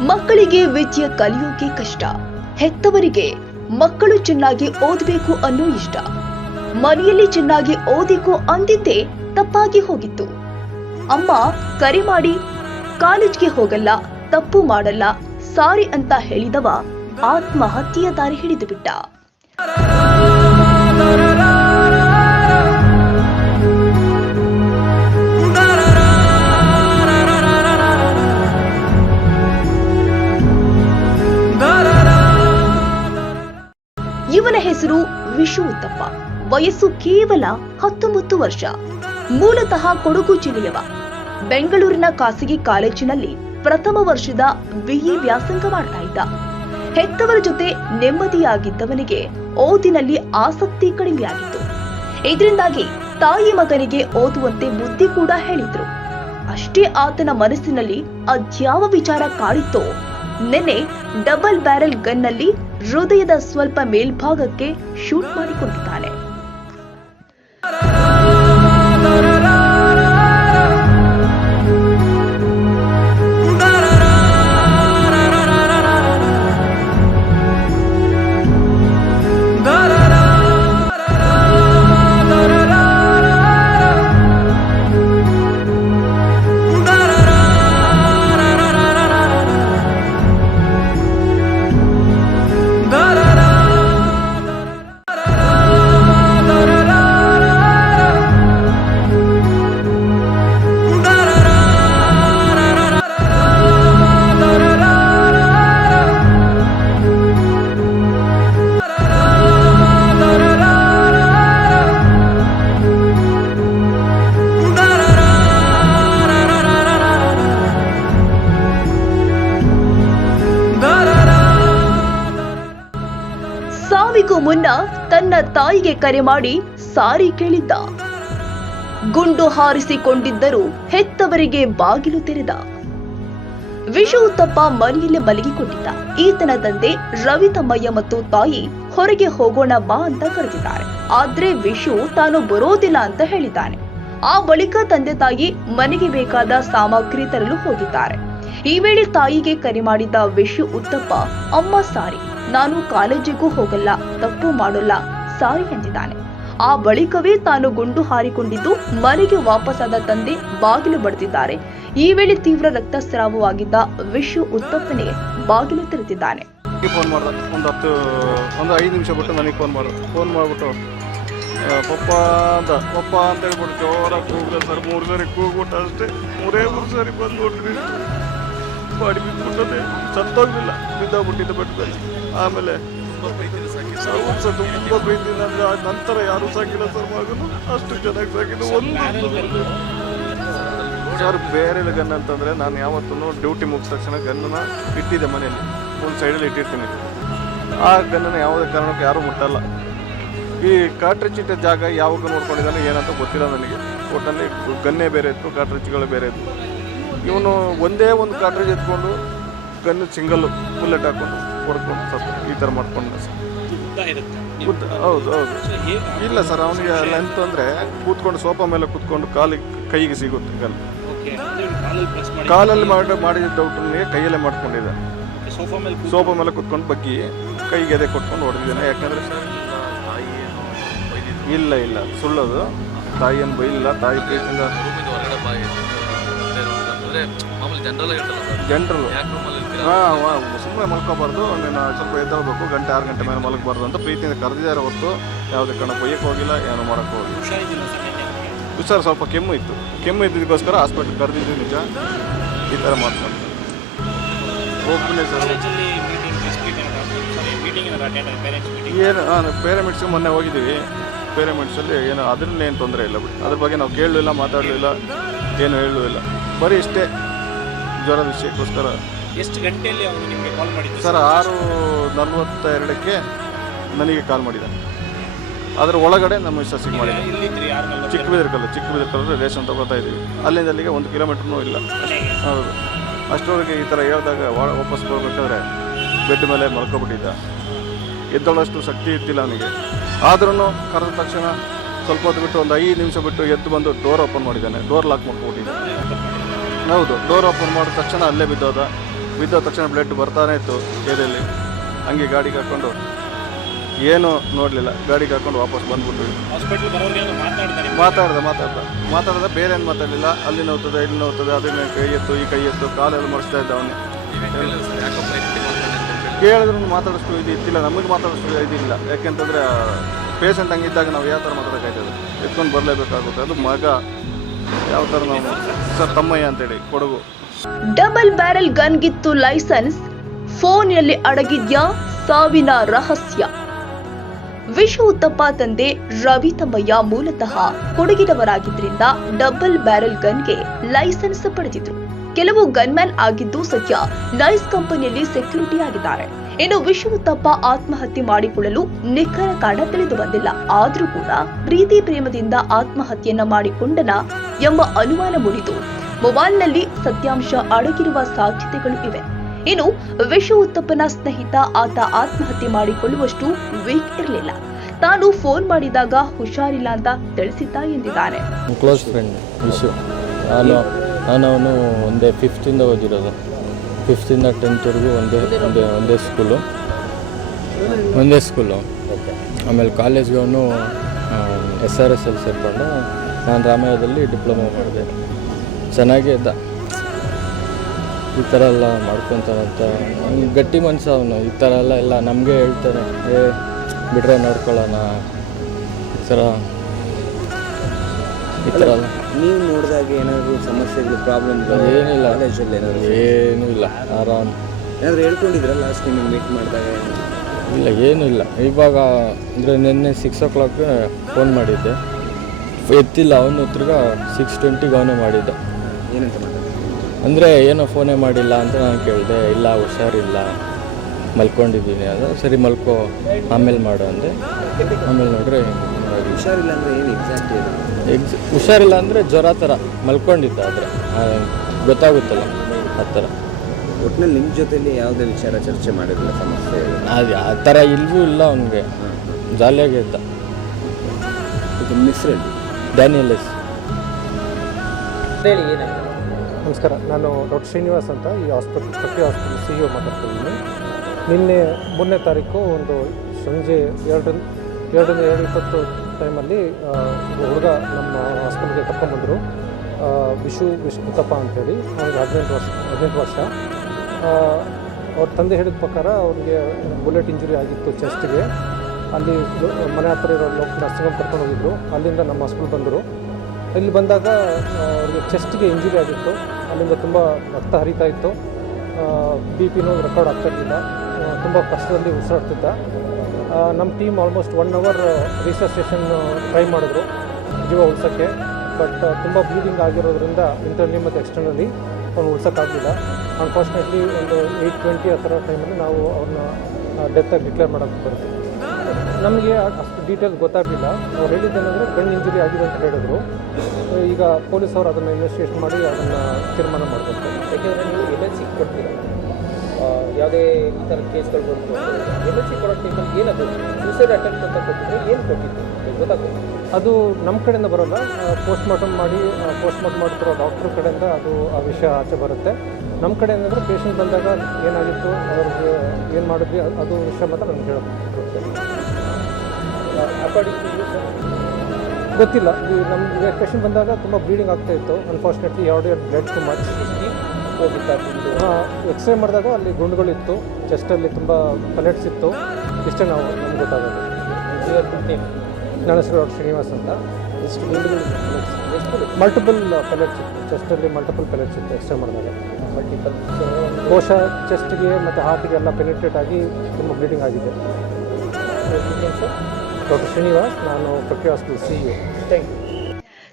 ಮಕ್ಕಳಿಗೆ ವಿದ್ಯೆ ಕಲಿಯೋಕೆ ಕಷ್ಟ. ಹೆತ್ತವರಿಗೆ ಮಕ್ಕಳು ಚೆನ್ನಾಗಿ ಓದಬೇಕು ಅನ್ನೋ ಇಷ್ಟ. ಮನೆಯಲ್ಲಿ ಚೆನ್ನಾಗಿ ಓದಿಕೋ ಅಂದಿದ್ದೆ ತಪ್ಪಾಗಿ ಹೋಗಿತ್ತು. ಅಮ್ಮ ಕರೆ ಮಾಡಿ, ಕಾಲೇಜ್ಗೆ ಹೋಗಲ್ಲ, ತಪ್ಪು ಮಾಡಲ್ಲ, ಸಾರಿ ಅಂತ ಹೇಳಿದವ ಆತ್ಮಹತ್ಯೆಯ ದಾರಿ ಹಿಡಿದು ಬಿಟ್ಟ. ಇವನ ಹೆಸರು ಉತ್ತಪ್ಪ ವಯಸ್ಸು ಕೇವಲ ಹತ್ತೊಂಬತ್ತು ವರ್ಷ. ಮೂಲತಃ ಕೊಡಗು ಜಿಲ್ಲೆಯವ. ಬೆಂಗಳೂರಿನ ಖಾಸಗಿ ಕಾಲೇಜಿನಲ್ಲಿ ಪ್ರಥಮ ವರ್ಷದ ಬಿಇ ವ್ಯಾಸಂಗ ಮಾಡ್ತಾ ಇದ್ದ. ಹೆತ್ತವರ ಜೊತೆ ನೆಮ್ಮದಿಯಾಗಿದ್ದವನಿಗೆ ಓದಿನಲ್ಲಿ ಆಸಕ್ತಿ ಕಡಿಮೆಯಾಗಿತ್ತು. ಇದರಿಂದಾಗಿ ತಾಯಿ ಮಗನಿಗೆ ಓದುವಂತೆ ಬುದ್ಧಿ ಕೂಡ ಹೇಳಿದ್ರು. ಅಷ್ಟೇ ಆತನ ಮನಸ್ಸಿನಲ್ಲಿ ಅದ್ಯಾವ ವಿಚಾರ ಕಾಡಿತ್ತೋ, ನೆನ್ನೆ ಡಬಲ್ ಬ್ಯಾರೆಲ್ ಗನ್ನಲ್ಲಿ ಹೃದಯದ ಸ್ವಲ್ಪ ಮೇಲ್ಭಾಗಕ್ಕೆ ಶೂಟ್ ಮಾಡಿಕೊಂಡಿದ್ದಾನೆ ಮುನ್ನ ತನ್ನ ತಾಯಿಗೆ ಕರೆ ಮಾಡಿ ಸಾರಿ ಕೇಳಿದ್ದ. ಗುಂಡು ಹಾರಿಸಿಕೊಂಡಿದ್ದರೂ ಹೆತ್ತವರಿಗೆ ಬಾಗಿಲು ತೆರೆದ. ವಿಷು ತಪ್ಪ ಮನೆಯಲ್ಲೇ ಮಲಗಿಕೊಂಡಿದ್ದ. ಈತನ ತಂದೆ ರವಿ ತಮ್ಮಯ್ಯ ಮತ್ತು ತಾಯಿ ಹೊರಗೆ ಹೋಗೋಣ ಬಾ ಅಂತ ಕರೆದಿದ್ದಾರೆ. ಆದ್ರೆ ವಿಷು ತಾನು ಬರೋದಿಲ್ಲ ಅಂತ ಹೇಳಿದ್ದಾನೆ. ಆ ಬಳಿಕ ತಂದೆ ತಾಯಿ ಮನೆಗೆ ಬೇಕಾದ ಸಾಮಗ್ರಿ ತರಲು ಹೋಗಿದ್ದಾರೆ. ಈ ವೇಳೆ ತಾಯಿಗೆ ಕರೆ ಮಾಡಿದ ವಿಶು ಉತ್ತಪ್ಪ, ಅಮ್ಮ ಸಾರಿ, ನಾನು ಕಾಲೇಜಿಗೂ ಹೋಗಲ್ಲ, ತಪ್ಪು ಮಾಡಲ್ಲ, ಸಾರಿ ಎಂದಿದ್ದಾನೆ. ಆ ಬಳಿಕವೇ ತಾನು ಗುಂಡು ಹಾರಿಕೊಂಡಿದ್ದು ಮನೆಗೆ ವಾಪಸಾದ ತಂದೆ ಬಾಗಿಲು ಬಡಿದಿದ್ದಾರೆ. ಈ ವೇಳೆ ತೀವ್ರ ರಕ್ತಸ್ರಾವವಾಗಿದ್ದ ವಿಶು ಉತ್ತಪ್ಪನಿಗೆ ಬಾಗಿಲು ತೆರೆದಿದ್ದಾನೆ. ಫೋನ್ ಮಾಡ್ದ, ಒಂದು ಹತ್ತು, ಒಂದು ಐದು ನಿಮಿಷ ಬಿಟ್ಟು ನನಗೆ ಫೋನ್ ಮಾಡ. ಫೋನ್ ಮಾಡಿಬಿಟ್ಟು ಪಪ್ಪ ಅಂತ ಪಪ್ಪ ಅಂತ ಹೇಳ್ಬಿಟ್ಟು ಜೋರಾಗಿ ಕೂಗ್ಲ ಸರ್, ಮೂರು ಸರಿ ಕೂಗ್ಬಿಟ್ಟು ಅಷ್ಟೇ, ಮೂರೇ ಮೂರು ಸರಿ ಬಂದು ನೋಡ್ರಿ ಬಾಡಿ ಬಿದ್ದುಬಿಟ್ಟದೆ ಸತ್ತೋಗ್ಲಿಲ್ಲ. ಬಿದ್ದೋಗ್ಬಿಟ್ಟಿದ್ದೆ ಬೆಟ್ಟದಲ್ಲಿ. ಆಮೇಲೆ ಹೌದು ಸರ್ ತುಂಬ ನನಗೆ ಆ ನಂತರ ಯಾರೂ ಸಾಕಿಲ್ಲ ಸರ್ ಮಗನು. ಅಷ್ಟು ಚೆನ್ನಾಗಿ ಸಾಕಿದ್ದು ಒಂದು ಸರ್ ಬೇರೆ ಗನ್ ಅಂತಂದರೆ ನಾನು ಯಾವತ್ತೂ ಡ್ಯೂಟಿ ಮುಗಿದ ತಕ್ಷಣ ಗನ್ನನ್ನ ಇಟ್ಟಿದ್ದೆ ಮನೆಯಲ್ಲಿ. ಒಂದು ಸೈಡಲ್ಲಿ ಇಟ್ಟಿರ್ತೀನಿ. ಆ ಗನ್ನನ್ನು ಯಾವುದೇ ಕಾರಣಕ್ಕೂ ಯಾರೂ ಮುಟ್ಟಲ್ಲ. ಈ ಕಾಟ್ರಿಚ್ ಇಟ್ಟ ಜಾಗ ಯಾವಾಗ ನೋಡ್ಕೊಂಡಿದ್ದಾನೆ ಏನಂತ ಗೊತ್ತಿಲ್ಲ ನನಗೆ. ಒಟ್ಟಲ್ಲಿ ಗನ್ನೇ ಬೇರೆ ಇತ್ತು ಕಾಟ್ರಿಚ್ಗಳು ಬೇರೆ ಇತ್ತು. ಇವನು ಒಂದೇ ಒಂದು ಕಾಟ್ರೇಜ್ ಎತ್ಕೊಂಡು ಗನ್ನು ಸಿಂಗಲ್ಲು ಬುಲೆಟ್ ಹಾಕೊಂಡು ಹೊಡ್ಕೊಂಡು ಸತ್ತು. ಈ ಥರ ಮಾಡ್ಕೊಂಡು ಸರ್. ಉದ್ದ ಹೌದು ಹೌದು. ಇಲ್ಲ ಸರ್ ಅವನಿಗೆ ಲೆಂತ್ ಅಂದರೆ ಕೂತ್ಕೊಂಡು ಸೋಫಾ ಮೇಲೆ ಕೂತ್ಕೊಂಡು ಕಾಲಿಗೆ ಕೈಗೆ ಸಿಗುತ್ತೆ ಅಂದ್ರೆ ಕಾಲಲ್ಲಿ ಪ್ರೆಸ್ ಮಾಡಿ ಕಾಲಲ್ಲಿ ಮಾಡಿ ಮಾಡಿದ ಡೌಟನ್ನೇ ಕೈಯಲ್ಲೇ ಮಾಡ್ಕೊಂಡಿದ್ದೆ. ಸೋಫಾ ಮೇಲೆ ಕೂತ್ಕೊಂಡು. ಸೋಫಾ ಮೇಲೆ ಕುತ್ಕೊಂಡು ಬಗ್ಗಿ ಕೈಗೆ ಎದೆ ಕೊಟ್ಕೊಂಡು ಹೊಡೆದಿದ್ದೇನೆ. ಯಾಕಂದರೆ ಇಲ್ಲ ಇಲ್ಲ ಸುಳ್ಳದು. ತಾಯಿಯನ್ನು ಬೈಲಿಲ್ಲ ತಾಯಿ ಪ್ರೀತಿಯಿಂದ ರೂಮಿಂದ ಹೊರಗಡೆ ಬಾಯಿ ಅಂದರೆ ಮಾಮೂಲಿ ಜನರಲ್ ಆಗಿರ್ತಲ್ಲ ಸರ್. ಜನರಲ್. ಯಾಕೆ ರೂಮಲ್ಲಿ ಇರ್ತೀರಾ? ಹಾಂ ಸುಮ್ಮನೆ ಮಲ್ಕೋಬಾರ್ದು ನೀನು ಸ್ವಲ್ಪ ಎದ್ದೋಗ್ಬೇಕು ಗಂಟೆ ಆರು ಗಂಟೆ ಮೇಲೆ ಮಲಗಬಾರ್ದು ಅಂತ ಪ್ರೀತಿಯಿಂದ ಕರೆದಿದ್ದಾರೆ ಹೊತ್ತು ಯಾವುದೇ ಕಣ ಕೊಯ್ಯಕ್ಕೆ ಹೋಗಿಲ್ಲ ಏನು ಮಾಡೋಕ್ಕೆ ಹೋಗಿಲ್ಲ. ಹುಷಾರು ಸ್ವಲ್ಪ ಕೆಮ್ಮು ಇತ್ತು. ಕೆಮ್ಮು ಇದ್ದಿದ್ದಕ್ಕೋಸ್ಕರ ಹಾಸ್ಪಿಟ್ಲ್ ಕರೆದಿದ್ದು ನಿಜ. ಈ ಥರ ಮಾಡ್ತಾರೆ. ಒಬ್ಬನೇ ಸರ್. ಏನು ಹಾಂ ಪೇರೆಮೆಂಟ್ಸ್ಗೆ ಮೊನ್ನೆ ಹೋಗಿದ್ದೀವಿ. ಪೇರೆಮೆಂಟ್ಸಲ್ಲಿ ಏನು ಅದರಿಂದ ಏನು ತೊಂದರೆ ಇಲ್ಲ ಬಿಡಿ. ಅದ್ರ ಬಗ್ಗೆ ನಾವು ಕೇಳಲಿಲ್ಲ ಮಾತಾಡಲಿಲ್ಲ ಏನು ಹೇಳಲಿಲ್ಲ ಬರೀ ಇಷ್ಟೇ ಜ್ವರ ವಿಷಯಕ್ಕೋಸ್ಕರ. ಎಷ್ಟು ಗಂಟೆಯಲ್ಲಿ ಅವರು ನಿಮಗೆ ಕಾಲ್ ಮಾಡಿದ್ದು? ಸರ್ ಆರು ನಲ್ವತ್ತ ಎರಡಕ್ಕೆ ನನಗೆ ಕಾಲ್ ಮಾಡಿದ ಅದರ ಒಳಗಡೆ ನಮ್ಮ ಮಿಸ್ಸಸ್ಸಿಗೆ ಮಾಡಿದ ಎಲ್ಲಿದ್ರಿ ಯಾರು ನಲ್ವತ್ತು ಚಿಕ್ಕ ಬಿದಿರ್ಕಲ್ಲು ಚಿಕ್ಕ ಬಿದಿರ್ಕಲ್ಲು ರೇಷನ್ ತಗೋತಾ ಇದ್ದೀವಿ. ಅಲ್ಲಿಂದ ಅಲ್ಲಿಗೆ ಒಂದು ಕಿಲೋಮೀಟ್ರ್ನೂ ಇಲ್ಲ. ಹೌದು. ಅಷ್ಟರವರೆಗೆ ಈ ಥರ ಹೇಳಿದಾಗ ವಾ- ವಾಪಸ್ ಬರಬೇಕಾದ್ರೆ ಬೆಡ್ ಮೇಲೆ ಮಲ್ಕೊಬಿಟ್ಟಿದ್ದ. ಎದ್ದೋಳಷ್ಟು ಶಕ್ತಿ ಇದ್ದಿಲ್ಲ ಅವನಿಗೆ ಆದ್ರೂ ಕರೆದ ತಕ್ಷಣ ಸ್ವಲ್ಪ ಹೊತ್ತು ಬಿಟ್ಟು ಒಂದು ಐದು ನಿಮಿಷ ಬಿಟ್ಟು ಎದ್ದು ಬಂದು ಡೋರ್ ಓಪನ್ ಮಾಡಿದ್ದಾನೆ. ಡೋರ್ ಲಾಕ್ ಮಾಡ್ಕೊಬಿಟ್ಟಿದ್ದೆ. ಹೌದು ಡೋರ್ ಓಪನ್ ಮಾಡಿದ ತಕ್ಷಣ ಅಲ್ಲೇ ಬಿದ್ದೋದ. ಬಿದ್ದ ತಕ್ಷಣ ಬ್ಲಡ್ ಬರ್ತಾನೆ ಇತ್ತು ಎದೆಯಲ್ಲಿ ಹಂಗೆ ಗಾಡಿಗೆ ಹಾಕ್ಕೊಂಡು ಏನೂ ನೋಡಲಿಲ್ಲ. ಗಾಡಿ ಕರ್ಕೊಂಡು ವಾಪಸ್ ಬಂದ್ಬಿಟ್ವಿ. ಮಾತಾಡ್ದೆ ಮಾತಾಡ್ದೆ. ಮಾತಾಡ್ದ ಬೇರೆ ಏನು ಮಾತಾಡಲಿಲ್ಲ. ಅಲ್ಲಿ ನೋವ್ತದೆ ಇಲ್ಲಿ ನೋವ್ತದೆ ಅದನ್ನ ಕೈ ಎತ್ತು ಈ ಕೈ ಎತ್ತು ಕಾಲೆಲ್ಲ ಮಡಿಸ್ತಾ ಇದ್ದ ಅವನು. ಕೇಳಿದ್ರು? ಮಾತಾಡಿಸ್ತು ಇದು ಇತ್ತಿಲ್ಲ ನಮಗೆ ಮಾತಾಡಿಸ್ತು ಇದಿಲ್ಲ ಯಾಕೆಂತಂದರೆ ಪೇಷಂಟ್ ಹಂಗಿದ್ದಾಗ ನಾವು ಯಾವ ಥರ ಮಾತಾಡೋಕ್ಕಾಯ್ತದೆ? ಎತ್ಕೊಂಡು ಬರಲೇಬೇಕಾಗುತ್ತೆ. ಅದು ಮಗ ಯಾವ ನಾವು ಸರ್, ತಮ್ಮಯ್ಯ ಅಂತೇಳಿ, ಕೊಡಗು. ಡಬಲ್ ಬ್ಯಾರೆಲ್ ಗನ್ಗಿತ್ತು ಲೈಸೆನ್ಸ್, ಫೋನ್ನಲ್ಲಿ ಅಡಗಿದ್ಯಾ ಸಾವಿನ ರಹಸ್ಯ. ವಿಶ್ವ ಉತ್ತಪ್ಪ ತಂದೆ ರವಿ ತಮ್ಮಯ್ಯ ಮೂಲತಃ ಕೊಡಗಿನವರಾಗಿದ್ದರಿಂದ ಡಬಲ್ ಬ್ಯಾರೆಲ್ ಗನ್ಗೆ ಲೈಸೆನ್ಸ್ ಪಡೆದಿದ್ರು. ಕೆಲವು ಗನ್ಮ್ಯಾನ್ ಆಗಿದ್ದು ಸದ್ಯ ನೈಸ್ ಕಂಪನಿಯಲ್ಲಿ ಸೆಕ್ಯೂರಿಟಿ ಆಗಿದ್ದಾರೆ. ಇನ್ನು ವಿಶ್ವ ತಪ್ಪ ಆತ್ಮಹತ್ಯೆ ಮಾಡಿಕೊಳ್ಳಲು ನಿಖರ ಕಾರಣ ತಿಳಿದು ಬಂದಿಲ್ಲ. ಆದರೂ ಕೂಡ ಪ್ರೀತಿ ಪ್ರೇಮದಿಂದ ಆತ್ಮಹತ್ಯೆಯನ್ನ ಮಾಡಿಕೊಂಡನ ಎಂಬ ಅನುಮಾನ ಮೂಡಿತು. ಮೊಬೈಲ್ನಲ್ಲಿ ಸತ್ಯಾಂಶ ಅಡಗಿರುವ ಸಾಧ್ಯತೆಗಳು ಇವೆ. ಇನ್ನು ವಿಷ ಉತ್ತಪ್ಪನ ಸ್ನೇಹಿತ ಆತ ಆತ್ಮಹತ್ಯೆ ಮಾಡಿಕೊಳ್ಳುವಷ್ಟು ವೀಕ್ ಇರಲಿಲ್ಲ. ತಾನು ಫೋನ್ ಮಾಡಿದಾಗ ಹುಷಾರಿಲ್ಲ ಅಂತ ತಿಳಿಸಿದ್ದ ಎಂದಿದ್ದಾರೆ. ಕ್ಲೋಸ್ ಫ್ರೆಂಡ್ ವಿಶು ನಾನು ನಾನು ಅವನು ಒಂದೇ ಫಿಫ್ತಿಂದ ಓದಿರೋದು. ಫಿಫ್ತಿಂದ ಟೆಂತ್ವರೆಗೂ ಒಂದೇ ಒಂದೇ ಒಂದೇ ಸ್ಕೂಲು ಒಂದೇ ಸ್ಕೂಲು ಆಮೇಲೆ ಕಾಲೇಜ್ಗೆ ಎಸ್ ಆರ್ ಎಸ್ ಎಲ್ಲಿ ಸೇರಿಕೊಂಡು ನಾನು ರಾಮಯ್ಯದಲ್ಲಿ ಡಿಪ್ಲೊಮಾ ಮಾಡಿದೆ. ಚೆನ್ನಾಗೇ ಇದ್ದ. ಈ ಥರ ಎಲ್ಲ ಮಾಡ್ಕೊತಾನಂತ ಅವ್ನು ಗಟ್ಟಿ ಮನುಷ್ಯ ಅವನು. ಈ ಥರ ಎಲ್ಲ ಎಲ್ಲ ನಮಗೆ ಹೇಳ್ತಾನೆ. ಏ ಬಿಡ್ರೆ ನೋಡ್ಕೊಳ್ಳೋಣ. ಈ ಥರ ಈ ಥರ ಎಲ್ಲ. ನೀವು ನೋಡಿದಾಗ ಏನಾದರೂ ಸಮಸ್ಯೆಗಳು ಪ್ರಾಬ್ಲಮ್ ಏನಿಲ್ಲ. ಕಾಲೇಜಲ್ಲಿ ಏನಾದರೂ? ಏನೂ ಇಲ್ಲ. ಆರಾಮ್. ಏನಾದರೂ ಹೇಳ್ಕೊಂಡಿದ್ರ ಲಾಸ್ಟ್ ಟೈಮ್ ಮೀಟ್ ಮಾಡಿದಾಗ? ಇಲ್ಲ ಏನೂ ಇಲ್ಲ. ಇವಾಗ ಅಂದರೆ ನಿನ್ನೆ ಸಿಕ್ಸ್ ಓ ಕ್ಲಾಕ್ಗೆ ಫೋನ್ ಮಾಡಿದ್ದೆ. ಎತ್ತಿಲ್ಲ ಅವನು ಹತ್ರಗ ಸಿಕ್ಸ್ ಟ್ವೆಂಟಿಗೆ ಅವನೇ ಮಾಡಿದ್ದೆ. ಏನಂತ ಅಂದರೆ ಏನೋ ಫೋನೇ ಮಾಡಿಲ್ಲ ಅಂತ ನಾನು ಕೇಳಿದೆ. ಇಲ್ಲ ಹುಷಾರಿಲ್ಲ. ಮಲ್ಕೊಂಡಿದ್ದೀನಿ. ಅದು ಸರಿ ಮಲ್ಕೋ. ಆಮೇಲೆ ಮಾಡು ಅಂದೆ. ಆಮೇಲೆ ನೋಡ್ರೆ ಹುಷಾರಿಲ್ಲ ಅಂದರೆ ಏನು ಎಕ್ಸಾಕ್ಟ್ ಎಕ್ಸ್ ಹುಷಾರಿಲ್ಲ ಅಂದರೆ ಜ್ವರ ಥರ ಮಲ್ಕೊಂಡಿದ್ದ ಆದರೆ ಗೊತ್ತಾಗುತ್ತಲ್ಲ ಆ ಥರ. ಒಟ್ಟಿನಲ್ಲಿ ನಿಮ್ಮ ಜೊತೆಲಿ ಯಾವುದೇ ವಿಚಾರ ಚರ್ಚೆ ಮಾಡಿರಲಿಲ್ಲ ಸಮಸ್ಯೆ? ಅದು ಆ ಥರ ಇಲ್ಲವೂ ಇಲ್ಲ ಅವನಿಗೆ. ಜಾಲಿಯಾಗೇ ಇದ್ದ. ಇದು ಡ್ಯಾನಿಯಲ್ ಎಸ್. ನಮಸ್ಕಾರ ನಾನು ಡಾಕ್ಟರ್ ಶ್ರೀನಿವಾಸ್ ಅಂತ ಈ ಹಾಸ್ಪಿಟಲ್ ಪ್ರತಿ ಹಾಸ್ಪಿಟಲ್ ಸಿ ಇ ಮಾತಾಡ್ತಿದ್ದೀನಿ. ನಿನ್ನೆ ಮೂರನೇ ತಾರೀಕು ಒಂದು ಸಂಜೆ ಎರಡು ಎರಡರಿಂದ ಎರಡು ಇಪ್ಪತ್ತು ಟೈಮಲ್ಲಿ ಹುಡುಗ ನಮ್ಮ ಹಾಸ್ಪಿಟಲ್ಗೆ ಕರ್ಕೊಂಡ್ಬಂದರು ವಿಶು ವಿಷ್ಣುತಪ್ಪ ಅಂತೇಳಿ, ಅವನಿಗೆ ಹದಿನೆಂಟು ವರ್ಷ ಹದಿನೆಂಟು ವರ್ಷ. ಅವ್ರ ತಂದೆ ಹೇಳಿದ ಪ್ರಕಾರ ಅವ್ರಿಗೆ ಬುಲೆಟ್ ಇಂಜುರಿ ಆಗಿತ್ತು ಚೆಸ್ಟ್ಗೆ. ಅಲ್ಲಿ ಮನೆ ಹತ್ರ ಇರೋ ನರ್ಸಿಂಗ್ ಕರ್ಕೊಂಡು ಹೋಗಿದ್ರು. ಅಲ್ಲಿಂದ ನಮ್ಮ ಹಾಸ್ಪಿಟಲ್ ಬಂದರು. ಇಲ್ಲಿ ಬಂದಾಗ ಅವ್ರಿಗೆ ಚೆಸ್ಟ್ಗೆ ಇಂಜುರಿ ಆಗಿತ್ತು. ಅಲ್ಲಿಂದ ತುಂಬ ರಕ್ತ ಹರಿತಾ ಇತ್ತು. ಬಿ ಪಿನೂ ರೆಕಾರ್ಡ್ ಆಗ್ತಾ ಇರಲಿಲ್ಲ. ತುಂಬ ಕಷ್ಟದಲ್ಲಿ ಉಸಿರಾಡ್ತಿದ್ದ. ನಮ್ಮ team almost one hour resuscitation try ಮಾಡಿದ್ರು ಜೀವ ಉಳ್ಸೋಕ್ಕೆ. ಬಟ್ ತುಂಬ ಬ್ಲೀಡಿಂಗ್ ಆಗಿರೋದ್ರಿಂದ ಇಂಟರ್ನಲಿ ಮತ್ತು ಎಕ್ಸ್ಟರ್ನಲಿ ಅವ್ನು ಉಳ್ಸೋಕ್ಕಾಗಲಿಲ್ಲ ಅನ್ಫಾರ್ಚುನೇಟ್ಲಿ ಒಂದು ಏಯ್ಟ್ ಟ್ವೆಂಟಿ ಆ ಥರ ಟೈಮಲ್ಲಿ ನಾವು ಅವ್ರನ್ನ ಡೆತ್ತಾಗಿ ಡಿಕ್ಲೇರ್ ಮಾಡೋಕ್ಕೆ ಬರ್ತೀವಿ ನಮಗೆ ಅಷ್ಟು ಡೀಟೇಲ್ಸ್ ಗೊತ್ತಾಗಲಿಲ್ಲ. ಅವ್ರು ಹೇಳಿದ್ದೇನೆಂದರೆ ಗನ್ ಇಂಜುರಿ ಆಗಿದೆ ಅಂತ ಹೇಳಿದ್ರು. ಈಗ ಪೊಲೀಸ್ ಅವರು ಅದನ್ನು ಇನ್ವೆಸ್ಟಿಗೇಷನ್ ಮಾಡಿ ಅದನ್ನು ತೀರ್ಮಾನ ಮಾಡಬೇಕು. ಯಾಕೆಂದರೆ ನೀವು ಎಲ್ಲ ಎಲ್ ಸಿ ಕೊಡ್ತೀರ? ಯಾವುದೇ ಈ ಥರ ಕೇಸ್ಗಳು ಬಂತು ಎಂ ಎಲ್ ಸಿ ಕೊಡೋ ಟೈಮಲ್ಲಿ ಏನದು? ಸೂಸೈಡ್ ಅಟೆಂಪ್ಟ್ ಅಂತ ಕೊಟ್ಟಿದ್ರೆ ಏನು ಕೊಟ್ಟಿತ್ತು ಗೊತ್ತಾಗುತ್ತೆ ಅದು ನಮ್ಮ ಕಡೆಯಿಂದ ಬರೋಲ್ಲ. ಪೋಸ್ಟ್ ಮಾರ್ಟಮ್ ಮಾಡಿ ಪೋಸ್ಟ್ ಮಾರ್ಟಮ್ ಮಾಡ್ತಿರೋ ಡಾಕ್ಟ್ರ್ ಕಡೆಯಿಂದ ಅದು ಆ ವಿಷಯ ಆಚೆ ಬರುತ್ತೆ. ನಮ್ಮ ಕಡೆ ಏನಂದರೆ ಪೇಷಂಟ್ ಬಂದಾಗ ಏನಾಗಿತ್ತು ಅವ್ರಿಗೆ ಏನು ಮಾಡಿದ್ವಿ ಅದು- ಅದು ವಿಷಯ ಮಾತ್ರ ನಮ್ಗೆ ಹೇಳೋದು ಗೊತ್ತಿಲ್ಲ. ನಮ್ಗೆ ಪೇಷಂಟ್ ಬಂದಾಗ ತುಂಬ ಬ್ಲೀಡಿಂಗ್ ಆಗ್ತಾ ಇತ್ತು. ಅನ್ಫಾರ್ಚುನೇಟ್ಲಿ ಯಾವುದೇ ಬ್ಲಡ್ ಟು ಮಚ್ ಎಕ್ಸ್ರೇ ಮಾಡಿದಾಗ ಅಲ್ಲಿ ಗುಂಡುಗಳಿತ್ತು. ಚೆಸ್ಟಲ್ಲಿ ತುಂಬ ಪಲೆಟ್ಸ್ ಇತ್ತು. ಇಷ್ಟೇ ನಾವು ನಮ್ಗೆ ಗೊತ್ತಾಗೋದು. ನನ್ನ ಹೆಸರು ಡಾಕ್ಟರ್ ಶ್ರೀನಿವಾಸ್ ಅಂತ. ಎಷ್ಟು ಮಲ್ಟಿಪಲ್ ಪೆಲೆಟ್ಸ್ ಇತ್ತು. ಚೆಸ್ಟಲ್ಲಿ ಮಲ್ಟಿಪಲ್ ಪೆಲೆಟ್ಸ್ ಇತ್ತು ಎಕ್ಸ್ರೇ ಮಾಡಿದಾಗ. ಮಲ್ಟಿಪಲ್ ಕೋಶ ಚೆಸ್ಟ್ಗೆ ಮತ್ತು ಹಾರ್ಟಿಗೆಲ್ಲ ಪೆನಿಟ್ರೇಟ್ ಆಗಿ ತುಂಬ ಬ್ಲೀಡಿಂಗ್ ಆಗಿದೆ. ಡಾಕ್ಟರ್ ಶ್ರೀನಿವಾಸ್ ನಾನು ಪ್ರತಿ hospital see you thank you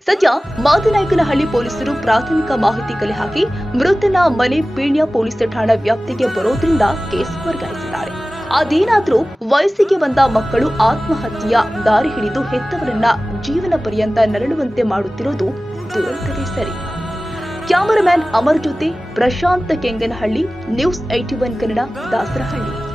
ಸದ್ಯ ಮಾದನಾಯಕನಹಳ್ಳಿ ಪೊಲೀಸರು ಪ್ರಾಥಮಿಕ ಮಾಹಿತಿ ಕಲೆ ಹಾಕಿ ಮೃತನ ಮನೆ ಪೀಣ್ಯ ಪೊಲೀಸ್ ಠಾಣಾ ವ್ಯಾಪ್ತಿಗೆ ಬರೋದ್ರಿಂದ ಕೇಸ್ ವರ್ಗಾಯಿಸಿದ್ದಾರೆ. ಅದೇನಾದ್ರೂ ವಯಸ್ಸಿಗೆ ಬಂದ ಮಕ್ಕಳು ಆತ್ಮಹತ್ಯೆಯ ದಾರಿ ಹಿಡಿದು ಹೆತ್ತವರನ್ನ ಜೀವನ ಪರ್ಯಂತ ನರಳುವಂತೆ ಮಾಡುತ್ತಿರುವುದು ದುರಂತವೇ ಸರಿ. ಕ್ಯಾಮರಾಮ್ಯಾನ್ ಅಮರ್ ಜೊತೆ Prashanth Kenganahalli, news eighty one Kannada, Dasarahalli.